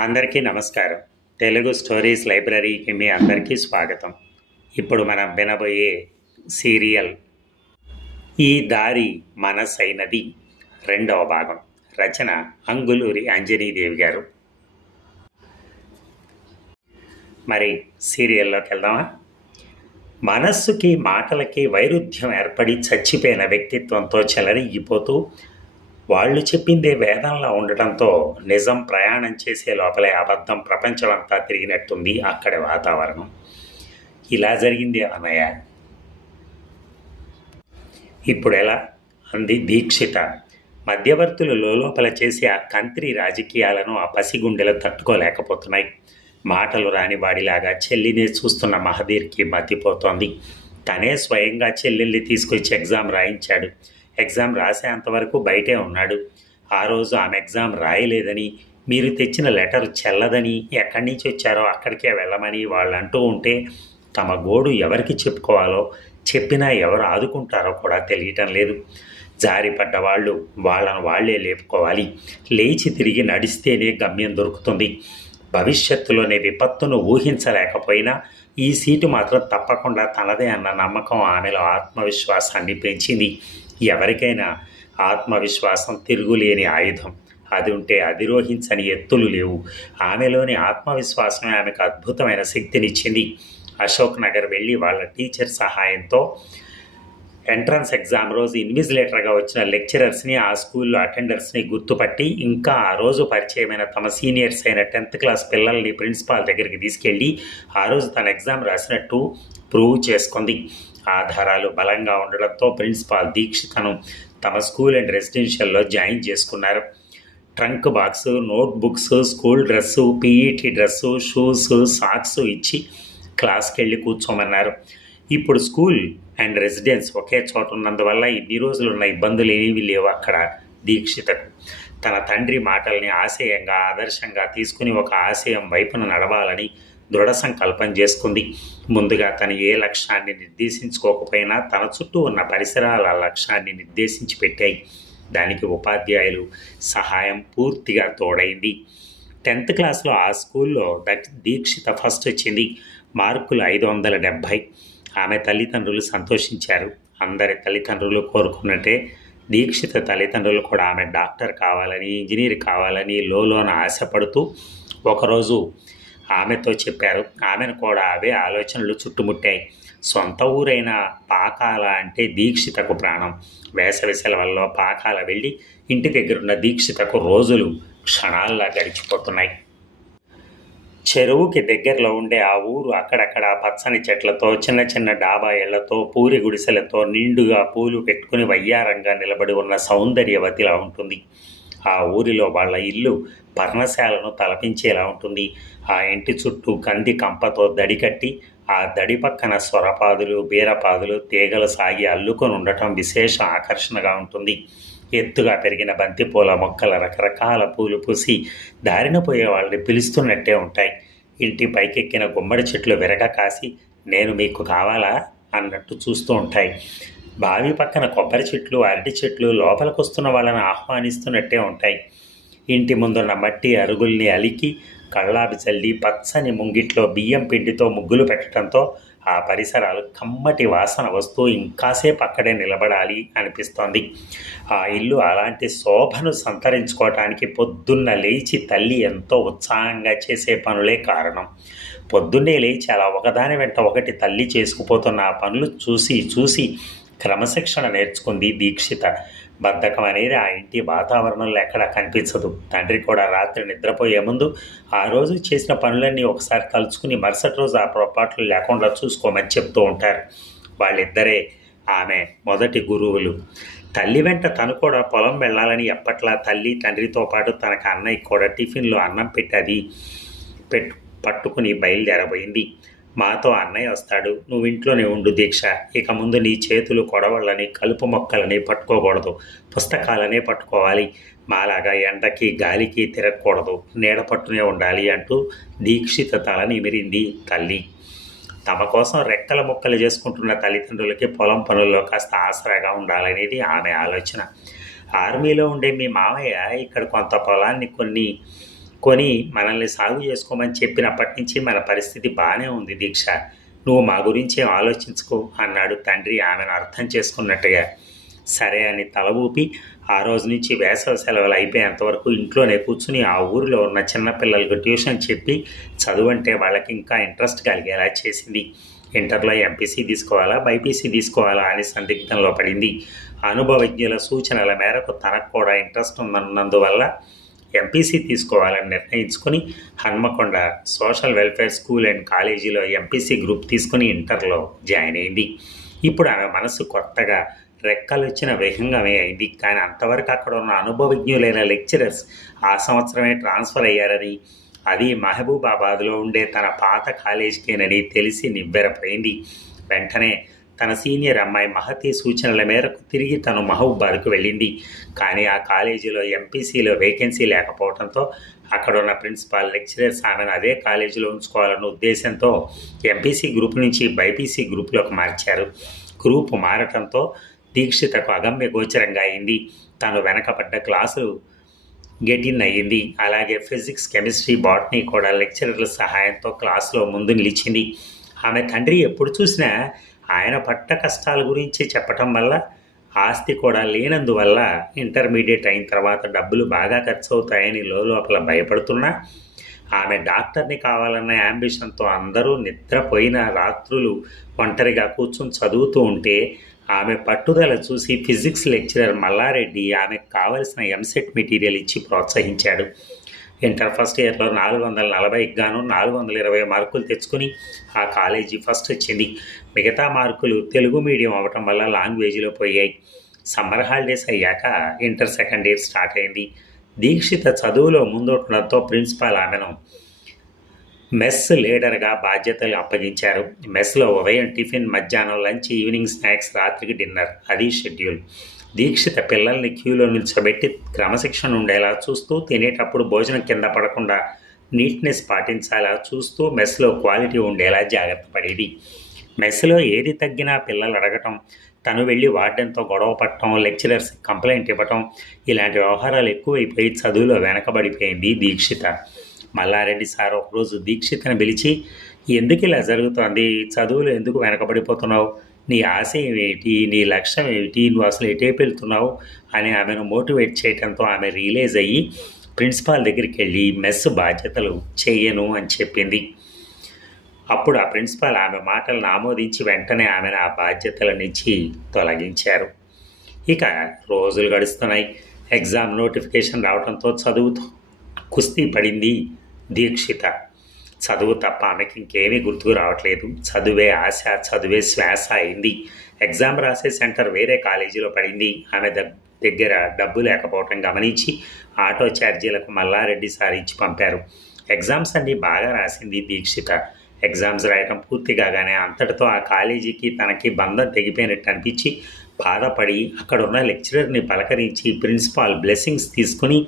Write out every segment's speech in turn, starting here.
అందరికీ నమస్కారం. తెలుగు స్టోరీస్ లైబ్రరీకి మీ అందరికీ స్వాగతం. ఇప్పుడు మనం వినబోయే సీరియల్ ఈ దారి మనసైనది రెండవ భాగం. రచన అంగులూరి అంజనీదేవి గారు. మరి సీరియల్లోకి వెళ్దామా? మనస్సుకి మాటలకి వైరుధ్యం ఏర్పడి చచ్చిపోయిన వ్యక్తిత్వంతో చెలరిగిపోతూ వాళ్ళు చెప్పిందే వేదంలా ఉండటంతో నిజం ప్రయాణం చేసే లోపలే అబద్ధం ప్రపంచమంతా తిరిగినట్టుంది అక్కడి వాతావరణం. ఇలా జరిగింది అన్నయ్య. ఇప్పుడు ఎలా అంది దీక్షిత. మధ్యవర్తులు లోపల చేసే ఆ కంత్రి రాజకీయాలను ఆ పసిగుండెలు తట్టుకోలేకపోతున్నాయి. మాటలు రాని వాడిలాగా చెల్లిని చూస్తున్న మహదీర్కి మతిపోతోంది. తనే స్వయంగా చెల్లెల్ని తీసుకొచ్చి ఎగ్జామ్ రాయించాడు. ఎగ్జామ్ రాసేంతవరకు బయటే ఉన్నాడు. ఆ రోజు ఆమె ఎగ్జామ్ రాయలేదని మీరు తెచ్చిన లెటర్ చెల్లదని ఎక్కడి నుంచి వచ్చారో అక్కడికే వెళ్ళమని వాళ్ళు అంటూ ఉంటే తమ గోడు ఎవరికి చెప్పుకోవాలో చెప్పినా ఎవరు ఆదుకుంటారో కూడా తెలియటం లేదు. జారిపడ్డ వాళ్ళు వాళ్ళను వాళ్ళే లేపుకోవాలి. లేచి తిరిగి నడిస్తేనే గమ్యం దొరుకుతుంది. భవిష్యత్తులోనే విపత్తును ఊహించలేకపోయినా ఈ సీటు మాత్రం తప్పకుండా తనదే అన్న నమ్మకం ఆమెలో ఆత్మవిశ్వాసాన్ని పెంచింది. ఎవరికైనా ఆత్మవిశ్వాసం తిరుగులేని ఆయుధం. అది ఉంటే అధిరోహించని ఎత్తులు లేవు. ఆమెలోని ఆత్మవిశ్వాసం ఆమెకు అద్భుతమైన శక్తినిచ్చింది. అశోక్ నగర్ వెళ్ళి వాళ్ళ టీచర్ సహాయంతో ఎంట్రన్స్ ఎగ్జామ్ రోజు ఇన్విజిలేటర్గా వచ్చిన లెక్చరర్స్ని ఆ స్కూల్లో అటెండర్స్ని గుర్తుపట్టి ఇంకా ఆ రోజు పరిచయమైన తమ సీనియర్స్ అయిన టెన్త్ క్లాస్ పిల్లల్ని ప్రిన్సిపాల్ దగ్గరికి తీసుకెళ్ళి ఆ రోజు తన ఎగ్జామ్ రాసినట్టు ప్రూవ్ చేసుకుంది. ఆధారాలు బలంగా ఉండడంతో ప్రిన్సిపాల్ దీక్షితను తమ స్కూల్ అండ్ రెసిడెన్షియల్లో జాయిన్ చేసుకున్నారు. Trunk box notebooks school dress PET dress shoes socks ఇచ్చి క్లాస్కి వెళ్ళి కూర్చోమన్నారు. ఇప్పుడు స్కూల్ అండ్ రెసిడెన్స్ ఒకే చోట ఉన్నందువల్ల ఇన్ని రోజులు ఉన్న ఇబ్బందులు ఏమీ లేవు అక్కడ దీక్షితకు. తన తండ్రి మాటల్ని ఆశయంగా ఆదర్శంగా తీసుకుని ఒక ఆశయం వైపున నడవాలని దృఢ సంకల్పం చేసుకుంది. ముందుగా తను ఏ లక్ష్యాన్ని నిర్దేశించుకోకపోయినా తన చుట్టూ ఉన్న పరిసరాల లక్ష్యాన్ని నిర్దేశించి పెట్టాయి. దానికి ఉపాధ్యాయులు సహాయం పూర్తిగా తోడైంది. టెన్త్ క్లాస్లో ఆ స్కూల్లో దీక్షిత ఫస్ట్ వచ్చింది. మార్కులు ఐదు వందల డెబ్భై. ఆమె తల్లిదండ్రులు సంతోషించారు. అందరి తల్లిదండ్రులు కోరుకున్నట్టే దీక్షిత తల్లిదండ్రులు కూడా ఆమె డాక్టర్ కావాలని ఇంజనీర్ కావాలని లోలోన ఆశపడుతూ ఒకరోజు ఆమెతో చెప్పారు. ఆమెను కూడా అవే ఆలోచనలు చుట్టుముట్టాయి. సొంత ఊరైన పాకాల అంటే దీక్షితకు ప్రాణం. వేసవి సెలవుల్లో పాకాల వెళ్ళి ఇంటి దగ్గరున్న దీక్షితకు రోజులు క్షణాల్లా గడిచిపోతున్నాయి. చెరువుకి దగ్గరలో ఉండే ఆ ఊరు అక్కడక్కడ పచ్చని చెట్లతో చిన్న చిన్న డాబా ఇళ్ళతో పూరి గుడిసెలతో నిండుగా పూలు పెట్టుకుని వయ్యారంగా నిలబడి ఉన్న సౌందర్యవతిలా ఉంటుంది. ఆ ఊరిలో వాళ్ళ ఇల్లు పర్ణశాలను తలపించేలా ఉంటుంది. ఆ ఇంటి చుట్టూ కంది కంపతో దడి కట్టి ఆ దడి పక్కన స్వరపాదులు బీరపాదులు తీగలు సాగి అల్లుకొని ఉండటం విశేష ఆకర్షణగా ఉంటుంది. ఎత్తుగా పెరిగిన బంతిపూల మొక్కల రకరకాల పూలు పూసి దారిన పోయే వాళ్ళని పిలుస్తున్నట్టే ఉంటాయి. ఇంటి పైకెక్కిన గుమ్మడి చెట్లు విరగ కాసి నేను మీకు కావాలా? అన్నట్టు చూస్తూ ఉంటాయి. బావి పక్కన కొబ్బరి చెట్లు అరటి చెట్లు లోపలికి వస్తున్న వాళ్ళని ఆహ్వానిస్తున్నట్టే ఉంటాయి. ఇంటి ముందున్న మట్టి అరుగుల్ని అలికి కళ్ళాపి చల్లి పచ్చని ముంగిట్లో బియ్యం పిండితో ముగ్గులు పెట్టడంతో ఆ పరిసరాలు కమ్మటి వాసన వస్తూ ఇంకాసేపు అక్కడే నిలబడాలి అనిపిస్తోంది. ఆ ఇల్లు అలాంటి శోభను సంతరించుకోవటానికి పొద్దున్న లేచి తల్లి ఎంతో ఉత్సాహంగా చేసే పనులే కారణం. పొద్దున్నే లేచి అలా ఒకదాని వెంట ఒకటి తల్లి చేసుకుపోతున్న ఆ పనులు చూసి చూసి క్రమశిక్షణ నేర్చుకుంది దీక్షిత. బద్ధకం అనేది ఆ ఇంటి వాతావరణంలో ఎక్కడా కనిపించదు. తండ్రి కూడా రాత్రి నిద్రపోయే ముందు ఆ రోజు చేసిన పనులన్నీ ఒకసారి తలుచుకుని మరుసటి రోజు ఆ పొరపాట్లు లేకుండా చూసుకోమని చెప్తూ ఉంటారు. వాళ్ళిద్దరే ఆమె మొదటి గురువులు. తల్లి వెంట తను కూడా పొలం వెళ్ళాలని ఎప్పట్లా తల్లి తండ్రితో పాటు తనకు అన్నయ్య కూడా టిఫిన్లో అన్నం పెట్టది పెట్టు పట్టుకుని బయలుదేరబోయింది. మాతో అన్నయ్య వస్తాడు. నువ్వు ఇంట్లోనే ఉండు దీక్ష. ఇక ముందు నీ చేతులు కొడవళ్ళని కలుపు మొక్కలని పట్టుకోకూడదు. పుస్తకాలనే పట్టుకోవాలి. మాలాగా ఎండకి గాలికి తిరగకూడదు. నీడ పట్టునే ఉండాలి అంటూ దీక్షిత తల నిమిరింది తల్లి. తమ కోసం రెక్కల ముక్కలు చేసుకుంటున్న తల్లిదండ్రులకి పొలం పనుల్లో కాస్త ఆసరాగా ఉండాలనేది ఆమె ఆలోచన. ఆర్మీలో ఉండే మీ మామయ్య ఇక్కడ కొంత పొలాన్ని కొన్ని కొని మనల్ని సాగు చేసుకోమని చెప్పినప్పటి నుంచి మన పరిస్థితి బాగానే ఉంది దీక్ష. నువ్వు మా గురించి ఆలోచించుకో అన్నాడు తండ్రి ఆమెను అర్థం చేసుకున్నట్టుగా. సరే అని తల ఊపి ఆ రోజు నుంచి వేసవి సెలవులు అయిపోయేంతవరకు ఇంట్లోనే కూర్చుని ఆ ఊరిలో ఉన్న చిన్నపిల్లలకు ట్యూషన్ చెప్పి చదువు అంటే వాళ్ళకి ఇంకా ఇంట్రెస్ట్ కలిగేలా చేసింది. ఇంటర్లో ఎంపీసీ తీసుకోవాలా బైపీసీ తీసుకోవాలా అని సందిగ్ధంలో పడింది. అనుభవజ్ఞుల సూచనల మేరకు తనకు కూడా ఇంట్రెస్ట్ ఉన్నందువల్ల ఎంపీసీ తీసుకోవాలని నిర్ణయించుకొని Hanamkonda social welfare school and కాలేజీలో ఎంపీసీ గ్రూప్ తీసుకుని ఇంటర్లో జాయిన్ అయింది. ఇప్పుడు ఆమె మనసు కొత్తగా రెక్కలు వచ్చిన విహంగమే అయింది. కానీ అంతవరకు అక్కడ ఉన్న అనుభవజ్ఞులైన లెక్చరర్స్ ఆ సంవత్సరమే ట్రాన్స్ఫర్ అయ్యారని అది మహబూబాబాద్లో ఉండే తన పాత కాలేజీకేనని తెలిసి నివ్వెరపోయింది. వెంటనే తన సీనియర్ అమ్మాయి మహతి సూచనల మేరకు తిరిగి తను మహబూబాద్కు వెళ్ళింది. కానీ ఆ కాలేజీలో ఎంపీసీలో వేకెన్సీ లేకపోవడంతో అక్కడున్న ప్రిన్సిపాల్ లెక్చరర్స్ ఆమెను అదే కాలేజీలో ఉంచుకోవాలన్న ఉద్దేశంతో ఎంపీసీ గ్రూప్ నుంచి బైపీసీ గ్రూప్లోకి మార్చారు. గ్రూప్ మారటంతో దీక్షితకు అగమ్య గోచరంగా అయింది. తను వెనకబడ్డ క్లాసులు గెటిన్ అయ్యింది. అలాగే ఫిజిక్స్ కెమిస్ట్రీ బాటనీ కూడా లెక్చరర్ల సహాయంతో క్లాసులో ముందు నిలిచింది. ఆమె తండ్రి ఎప్పుడు చూసినా ఆయన పట్ట కష్టాల గురించి చెప్పటం వల్ల ఆస్తి కూడా లేనందువల్ల ఇంటర్మీడియట్ అయిన తర్వాత డబ్బులు బాగా ఖర్చు అవుతాయని లోపల భయపడుతున్నా. ఆమె డాక్టర్ని కావాలన్న యాంబిషన్తో అందరూ నిద్రపోయిన రాత్రులు ఒంటరిగా కూర్చొని చదువుతూ ఉంటే ఆమె పట్టుదల చూసి ఫిజిక్స్ లెక్చరర్ మల్లారెడ్డి ఆమెకు కావలసిన ఎంసెట్ మెటీరియల్ ఇచ్చి ప్రోత్సహించాడు. ఇంటర్ ఫస్ట్ ఇయర్లో నాలుగు వందల నలభైకి గాను నాలుగు వందల ఇరవై మార్కులు తెచ్చుకుని ఆ కాలేజీ ఫస్ట్ వచ్చింది. మిగతా మార్కులు తెలుగు మీడియం అవటం వల్ల లాంగ్వేజ్లో పోయాయి. సమ్మర్ హాలిడేస్ అయ్యాక ఇంటర్ సెకండ్ ఇయర్ స్టార్ట్ అయింది. దీక్షిత చదువులో ముందుండడంతో ప్రిన్సిపాల్ ఆమెను మెస్ లీడర్గా బాధ్యతలు అప్పగించారు. మెస్లో ఉదయం టిఫిన్ మధ్యాహ్నం లంచ్ ఈవినింగ్ స్నాక్స్ రాత్రికి డిన్నర్ అది షెడ్యూల్. దీక్షిత పిల్లల్ని క్యూలో నిల్చోబెట్టి క్రమశిక్షణ ఉండేలా చూస్తూ తినేటప్పుడు భోజనం కింద పడకుండా నీట్నెస్ పాటించాలా చూస్తూ మెస్లో క్వాలిటీ ఉండేలా జాగ్రత్త పడేది. మెస్లో ఏది తగ్గినా పిల్లలు అడగటం తను వెళ్ళి వార్డెన్తో గొడవ పట్టడం లెక్చరర్స్ కంప్లైంట్ ఇవ్వటం ఇలాంటి వ్యవహారాలు ఎక్కువైపోయి చదువులో వెనకబడిపోయింది దీక్షిత. మల్లారెడ్డి సార్ ఒకరోజు దీక్షితను పిలిచి ఎందుకు ఇలా జరుగుతోంది? చదువులు ఎందుకు వెనకబడిపోతున్నావు? నీ ఆశయం ఏమిటి నీ లక్ష్యం ఏమిటి నువ్వు అసలు ఎటేపు వెళ్తున్నావు అని ఆమెను మోటివేట్ చేయడంతో ఆమె రియలైజ్ అయ్యి ప్రిన్సిపాల్ దగ్గరికి వెళ్ళి మెస్ బాధ్యతలు చేయను అని చెప్పింది. అప్పుడు ఆ ప్రిన్సిపాల్ ఆమె మాటలను ఆమోదించి వెంటనే ఆమెను ఆ బాధ్యతల నుంచి తొలగించారు. ఇక రోజులు గడుస్తున్నాయి. ఎగ్జామ్ నోటిఫికేషన్ రావడంతో చదువుతూ కుస్తీ పడింది దీక్షిత. చదువు తప్ప ఆమెకి ఇంకేమీ గుర్తుకు రావట్లేదు. చదువే ఆశ చదువే శ్వాస అయింది. ఎగ్జామ్ రాసే సెంటర్ వేరే కాలేజీలో పడింది. ఆమె దగ్గర డబ్బు లేకపోవటం గమనించి ఆటో ఛార్జీలకు మల్లారెడ్డి సార్ ఇచ్చి పంపారు. ఎగ్జామ్స్ అన్నీ బాగా రాసింది దీక్షిత. ఎగ్జామ్స్ రాయటం పూర్తి కాగానే అంతటితో ఆ కాలేజీకి తనకి బంధం తెగిపోయినట్టు అనిపించి బాధపడి అక్కడ ఉన్న లెక్చరర్ని పలకరించి ప్రిన్సిపాల్ బ్లెస్సింగ్స్ తీసుకుని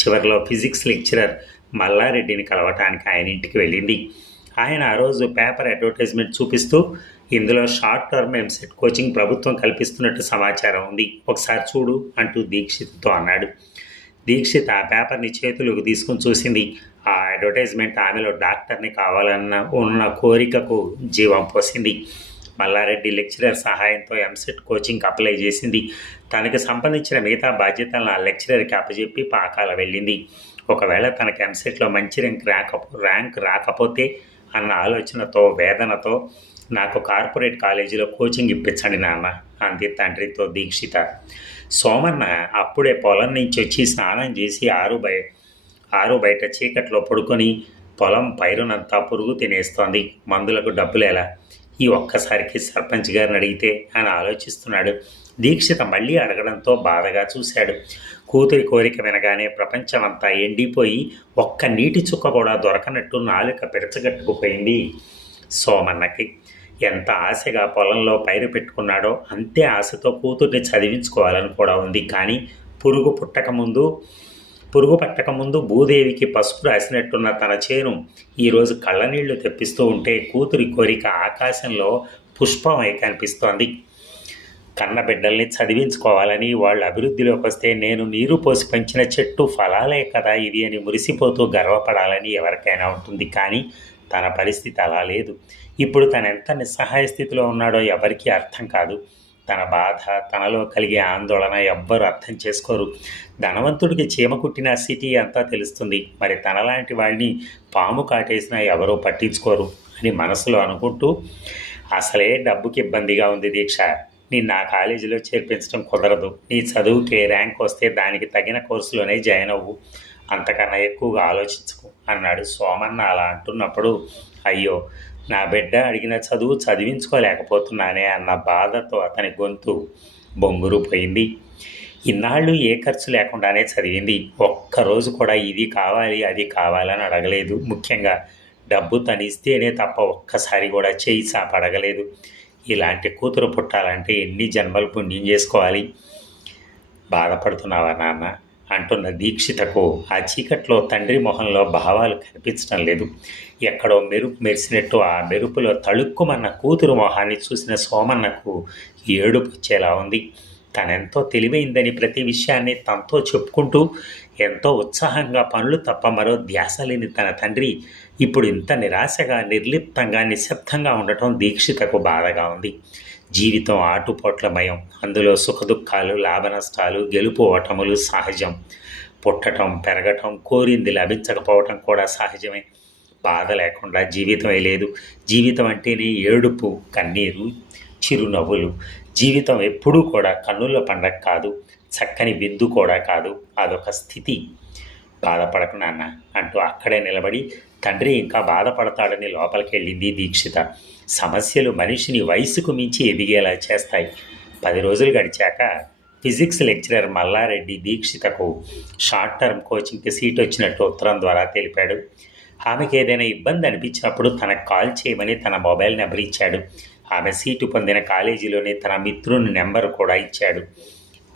చివరిలో ఫిజిక్స్ లెక్చరర్ మల్లారెడ్డిని కలవటానికి ఆయన ఇంటికి వెళ్ళింది. ఆయన ఆ రోజు పేపర్ అడ్వర్టైజ్మెంట్ చూపిస్తూ ఇందులో షార్ట్ టర్మ్ ఎంసెట్ కోచింగ్ ప్రభుత్వం కల్పిస్తున్నట్టు సమాచారం ఉంది. ఒకసారి చూడు అంటూ దీక్షిత్తో అన్నాడు. దీక్షిత్ ఆ పేపర్ని చేతులకు తీసుకుని చూసింది. ఆ అడ్వర్టైజ్మెంట్ ఆమెలో డాక్టర్ని కావాలన్న ఉన్న కోరికకు జీవం పోసింది. మల్లారెడ్డి లెక్చరర్ సహాయంతో ఎంసెట్ కోచింగ్కి అప్లై చేసింది. తనకు సంబంధించిన మిగతా బాధ్యతలను ఆ లెక్చరర్కి అప్పజెప్పి పాకాల వెళ్ళింది. ఒకవేళ తనకి ఎంసెట్లో మంచి ర్యాంక్ రాక ర్యాంక్ రాకపోతే అన్న ఆలోచనతో వేదనతో నాకు కార్పొరేట్ కాలేజీలో కోచింగ్ ఇప్పించండి నాన్న అంది తండ్రితో దీక్షిత. సోమన్న అప్పుడే పొలం నుంచి వచ్చి స్నానం చేసి ఆరు బయ ఆరు బయట చీకట్లో పడుకొని పొలం పైరునంతా పురుగు తినేస్తోంది. మందులకు డబ్బులు ఎలా? ఈ ఒక్కసారికి సర్పంచ్ గారిని అడిగితే అని ఆలోచిస్తున్నాడు. దీక్షిత మళ్ళీ అడగడంతో బాధగా చూశాడు. కూతురి కోరిక వినగానే ప్రపంచమంతా ఎండిపోయి ఒక్క నీటి చుక్క కూడా దొరకనట్టు నాలుక పిడచగట్టుకుపోయింది సోమన్నకి ఎంత ఆశగా పొలంలో పైరు పెట్టుకున్నాడో అంతే ఆశతో కూతుర్ని చదివించుకోవాలని కూడా ఉంది. కానీ పురుగు పుట్టకముందు పురుగు పట్టకముందు భూదేవికి పసుపు రాసినట్టున్న తన చేను ఈరోజు కళ్ళనీళ్ళు తెప్పిస్తూ ఉంటే కూతురి కోరిక ఆకాశంలో పుష్పమై కనిపిస్తోంది. కన్న బిడ్డల్ని చదివించుకోవాలని వాళ్ళు అభివృద్ధిలోకి వస్తే నేను నీరు పోసి పెంచిన చెట్టు ఫలాలే కదా ఇది అని మురిసిపోతూ గర్వపడాలని ఎవరికైనా ఉంటుంది. కానీ తన పరిస్థితి అలా లేదు. ఇప్పుడు తను ఎంత నిస్సహాయ స్థితిలో ఉన్నాడో ఎవరికీ అర్థం కాదు. తన బాధ తనలో కలిగే ఆందోళన ఎవ్వరు అర్థం చేసుకోరు. ధనవంతుడికి చీమ కుట్టిన సిటీ అంతా తెలుస్తుంది. మరి తనలాంటి వాడిని పాము కాటేసినా ఎవరూ పట్టించుకోరు అని మనసులో అనుకుంటూ అసలే డబ్బుకి ఇబ్బందిగా ఉంది దీక్ష. నిన్ను ఆ కాలేజీలో చేర్పించడం కుదరదు. నీ చదువుకి ర్యాంక్ వస్తే దానికి తగిన కోర్సులోనే జాయిన్ అవ్వు. అంతకన్నా ఎక్కువగా ఆలోచించుకు అన్నాడు సోమన్న అలా అంటున్నప్పుడు అయ్యో నా బిడ్డ అడిగిన చదువు చదివించుకోలేకపోతున్నానే అన్న బాధతో అతని గొంతు బొంగురు పోయింది ఇన్నాళ్ళు ఏ ఖర్చు లేకుండానే చదివింది. ఒక్కరోజు కూడా ఇది కావాలి అది కావాలని అడగలేదు. ముఖ్యంగా డబ్బు తనిస్తేనే తప్ప ఒక్కసారి కూడా చేయి చాప అడగలేదు ఇలాంటి కూతురు పుట్టాలంటే ఎన్ని జన్మలు పుణ్యం చేసుకోవాలి? బాధపడుతున్నావా నాన్న? అంటున్న దీక్షితకు ఆ చీకట్లో తండ్రి మొహంలో భావాలు కనిపించడం లేదు. ఎక్కడో మెరుపు మెరిసినట్టు ఆ మెరుపులో తళుక్కుమన్న కూతురు మొహాన్ని చూసిన సోమన్నకు ఏడుపు వచ్చేలా ఉంది. తనెంతో తెలివైందని ప్రతి విషయాన్ని తనతో చెప్పుకుంటూ ఎంతో ఉత్సాహంగా పనులు తప్ప మరో ధ్యాస లేని తన తండ్రి ఇప్పుడు ఇంత నిరాశగా నిర్లిప్తంగా నిశ్శబ్దంగా ఉండటం దీక్షితకు బాధగా ఉంది. జీవితం ఆటుపోట్లమయం. అందులో సుఖదుఖాలు లాభనష్టాలు గెలుపు ఓటములు సహజం. పుట్టటం పెరగటం కోరింది లభించకపోవటం కూడా సహజమే. బాధ లేకుండా జీవితమే లేదు. జీవితం అంటేనే ఏడుపు కన్నీరు చిరునవ్వులు. జీవితం ఎప్పుడూ కూడా కన్నుల పండగ కాదు. చక్కని విందు కూడా కాదు. అదొక స్థితి. బాధపడకు నాన్న అంటూ అక్కడే నిలబడి తండ్రి ఇంకా బాధపడతాడని లోపలికి వెళ్ళింది దీక్షిత. సమస్యలు మనిషిని వయసుకు మించి ఎదిగేలా చేస్తాయి. పది రోజులు గడిచాక ఫిజిక్స్ లెక్చరర్ మల్లారెడ్డి దీక్షితకు షార్ట్ టర్మ్ కోచింగ్కి సీట్ వచ్చినట్టు ఉత్తరం ద్వారా తెలిపాడు. ఆమెకి ఏదైనా ఇబ్బంది అనిపించినప్పుడు తనకు కాల్ చేయమని తన మొబైల్ నెంబర్ ఇచ్చాడు. ఆమె సీటు పొందిన కాలేజీలోనే తన మిత్రుని నెంబర్ కూడా ఇచ్చాడు.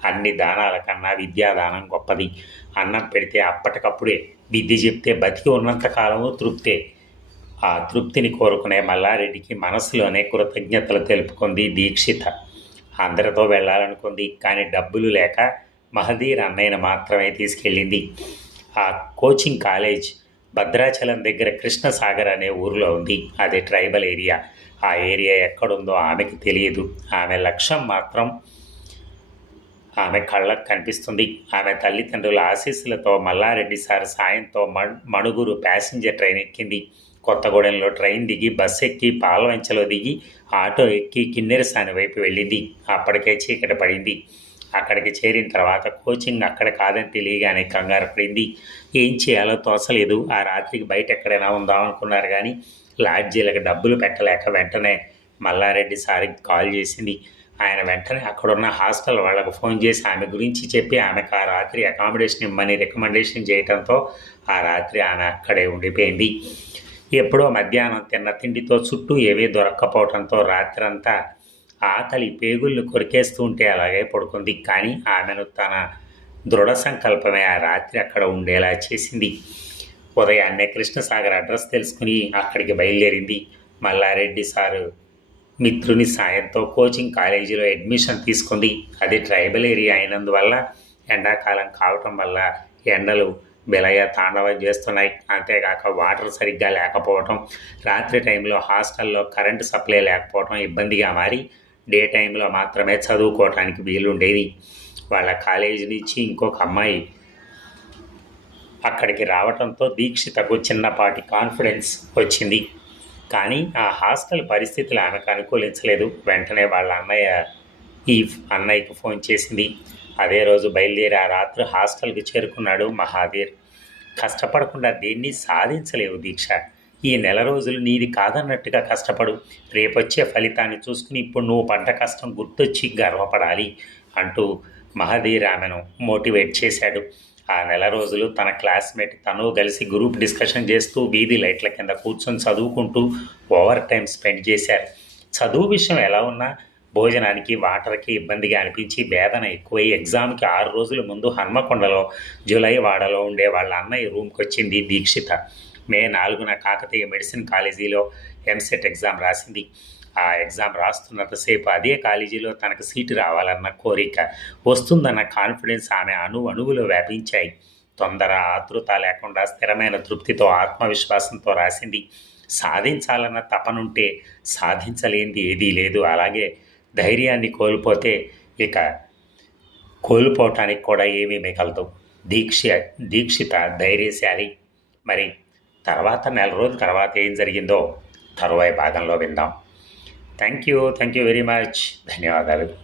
అన్ని దానాల కన్నా విద్యాదానం గొప్పది. అన్నం పెడితే అప్పటికప్పుడే విద్య చెప్తే బతికి ఉన్నంత కాలము తృప్తే. ఆ తృప్తిని కోరుకునే మల్లారెడ్డికి మనసులోనే కృతజ్ఞతలు తెలుపుకుంది దీక్షిత. అందరితో వెళ్ళాలనుకుంది కానీ డబ్బులు లేక మహదీర్ అన్నయ్యను మాత్రమే తీసుకెళ్ళింది. ఆ కోచింగ్ కాలేజ్ భద్రాచలం దగ్గర కృష్ణసాగర్ అనే ఊరిలో ఉంది. అది ట్రైబల్ ఏరియా. ఆ ఏరియా ఎక్కడుందో ఆమెకి తెలియదు. ఆమె లక్ష్యం మాత్రం ఆమె కళ్ళకు కనిపిస్తుంది. ఆమె తల్లిదండ్రుల ఆశీస్సులతో మల్లారెడ్డి సార్ సాయంతో మణుగురు ప్యాసింజర్ ట్రైన్ ఎక్కింది. కొత్తగూడెంలో ట్రైన్ దిగి బస్ ఎక్కి పాలవంచలో దిగి ఆటో ఎక్కి కిన్నెరసాని వైపు వెళ్ళింది. అప్పటికే చీకటి పడింది. అక్కడికి చేరిన తర్వాత కోచింగ్ అక్కడ కాదని తెలియగానే కంగారు పడింది. ఏం చేయాలో తోసలేదు. ఆ రాత్రికి బయట ఎక్కడైనా ఉందామనుకున్నారు కానీ లాడ్జీలకు డబ్బులు పెట్టలేక వెంటనే మల్లారెడ్డి సార్కి కాల్ చేసింది. ఆయన వెంటనే అక్కడున్న హాస్టల్ వాళ్ళకు ఫోన్ చేసి ఆమె గురించి చెప్పి ఆమెకు ఆ రాత్రి అకామిడేషన్ ఇమ్మని రికమెండేషన్ చేయడంతో ఆ రాత్రి ఆమె అక్కడే ఉండిపోయింది. ఎప్పుడో మధ్యాహ్నం తిన్న తిండితో చుట్టూ ఏవీ దొరక్కపోవడంతో రాత్రంతా ఆకలి పేగుళ్ళు కొరికేస్తూ ఉంటే అలాగే పడుకుంది. కానీ ఆమెను తన దృఢ సంకల్పమే ఆ రాత్రి అక్కడ ఉండేలా చేసింది. ఉదయాన్నే కృష్ణసాగర్ అడ్రస్ తెలుసుకుని అక్కడికి బయలుదేరింది. మల్లారెడ్డి సారు మిత్రుని సాయంతో కోచింగ్ కాలేజీలో అడ్మిషన్ తీసుకుంది. అది ట్రైబల్ ఏరియా అయినందువల్ల ఎండాకాలం కావటం వల్ల ఎండలు బిలయ తాండవం చేస్తున్నాయి. అంతేకాక వాటర్ సరిగ్గా లేకపోవటం రాత్రి టైంలో హాస్టల్లో కరెంటు సప్లై లేకపోవటం ఇబ్బందిగా మారి డే టైంలో మాత్రమే చదువుకోవటానికి వీలుండేది. వాళ్ళ కాలేజీ నుంచి ఇంకొక అమ్మాయి అక్కడికి రావటంతో దీక్షితకు చిన్నపాటి కాన్ఫిడెన్స్ వచ్చింది. కానీ ఆ హాస్టల్ పరిస్థితులు ఆమెకు అనుకూలించలేదు. వెంటనే వాళ్ళ అన్నయ్య ఈ అన్నయ్యకు ఫోన్ చేసింది. అదే రోజు బయలుదేరి ఆ రాత్రి హాస్టల్కి చేరుకున్నాడు మహావీర్. కష్టపడకుండా దేన్ని సాధించలేవు దీక్ష. ఈ నెల రోజులు నీది కాదన్నట్టుగా కష్టపడు. రేపొచ్చే ఫలితాన్ని చూసుకుని ఇప్పుడు నువ్వు పడ్డ కష్టం గుర్తొచ్చి గర్వపడాలి అంటూ మహదీర్ ఆమెను మోటివేట్ చేశాడు. ఆ నెల రోజులు తన క్లాస్మేట్ తను కలిసి గ్రూప్ డిస్కషన్ చేస్తూ వీధి లైట్ల కింద కూర్చొని చదువుకుంటూ ఓవర్ టైం స్పెండ్ చేశారు. చదువు విషయం ఎలా ఉన్నా భోజనానికి వాటర్కి ఇబ్బందిగా అనిపించి వేదన ఎక్కువై ఎగ్జామ్కి ఆరు రోజుల ముందు హన్మకొండలో జూలై వాడలో ఉండే వాళ్ళ అన్నయ్య రూమ్కి వచ్చింది దీక్షిత. మే నాలుగున కాకతీయ మెడిసిన్ కాలేజీలో ఎంసెట్ ఎగ్జామ్ రాసింది. ఆ ఎగ్జామ్ రాస్తున్నంతసేపు అదే కాలేజీలో తనకు సీటు రావాలన్న కోరిక వస్తుందన్న కాన్ఫిడెన్స్ ఆమె అణు అణువులో వ్యాపించాయి. తొందర ఆతృత లేకుండా స్థిరమైన తృప్తితో ఆత్మవిశ్వాసంతో రాసింది. సాధించాలన్న తపనుంటే సాధించలేనిది ఏదీ లేదు. అలాగే ధైర్యాన్ని కోల్పోతే ఇక కోల్పోవటానికి కూడా ఏమీ మిగలదు. దీక్ష దీక్షిత ధైర్యశాలి. మరి తర్వాత నెల రోజుల తర్వాత ఏం జరిగిందో తరువాయి భాగంలో విందాం. Thank you thank you very much ಧನ್ಯವಾದಗಳು